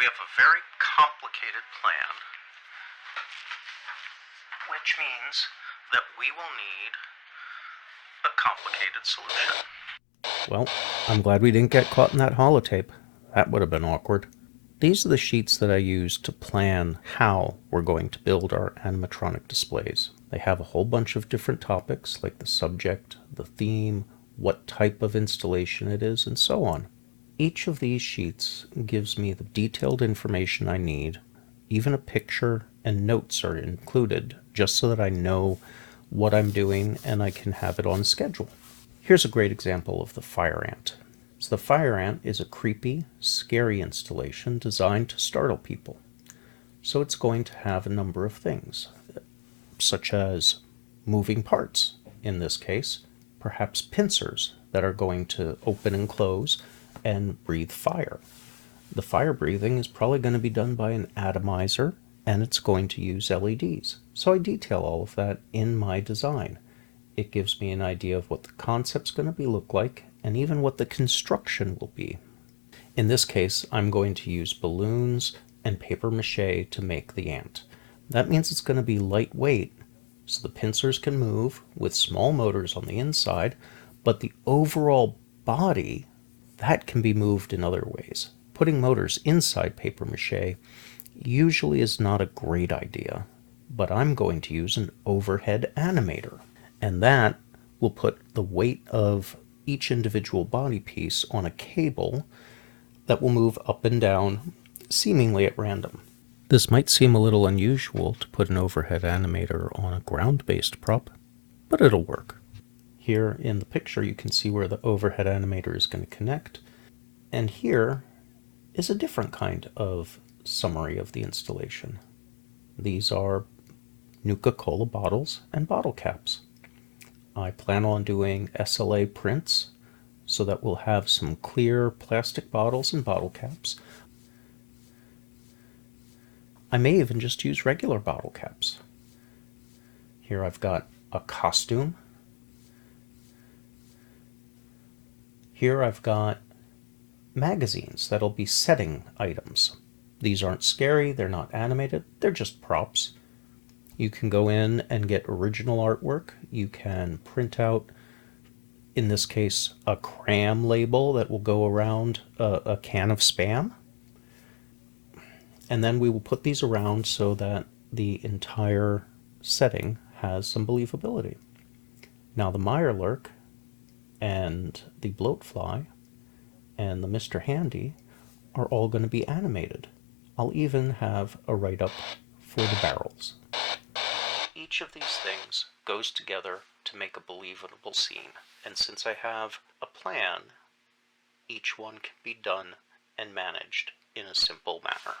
We have a very complicated plan, which means that we will need a complicated solution. Well, I'm glad we didn't get caught in that holotape. That would have been awkward. These are the sheets that I use to plan how we're going to build our animatronic displays. They have a whole bunch of different topics like the subject, the theme, what type of installation it is, and so on. Each of these sheets gives me the detailed information I need. Even a picture and notes are included just so that I know what I'm doing and I can have it on schedule. Here's a great example of the fire ant. So the fire ant is a creepy, scary installation designed to startle people. So it's going to have a number of things, such as moving parts, in this case, perhaps pincers that are going to open and close and breathe fire. The fire breathing is probably going to be done by an atomizer, and it's going to use LEDs. So I detail all of that in my design. It gives me an idea of what the concept's going to look like, and even what the construction will be. In this case, I'm going to use balloons and paper mache to make the ant. That means it's going to be lightweight, so the pincers can move with small motors on the inside, but the overall body, that can be moved in other ways. Putting motors inside paper mache usually is not a great idea, but I'm going to use an overhead animator, and that will put the weight of each individual body piece on a cable that will move up and down seemingly at random. This might seem a little unusual to put an overhead animator on a ground-based prop, but it'll work. Here in the picture you can see where the overhead animator is going to connect, and here is a different kind of summary of the installation. These are Nuka Cola bottles and bottle caps. I plan on doing SLA prints so that we'll have some clear plastic bottles and bottle caps. I may even just use regular bottle caps. Here I've got a costume. Here I've got magazines that'll be setting items. These aren't scary, they're not animated, they're just props. You can go in and get original artwork. You can print out, in this case, a cram label that will go around a can of Spam. And then we will put these around so that the entire setting has some believability. Now the Mirelurk and the Bloatfly and the Mr. Handy are all going to be animated. I'll even have a write-up for the barrels. Each of these things goes together to make a believable scene, and since I have a plan, each one can be done and managed in a simple manner.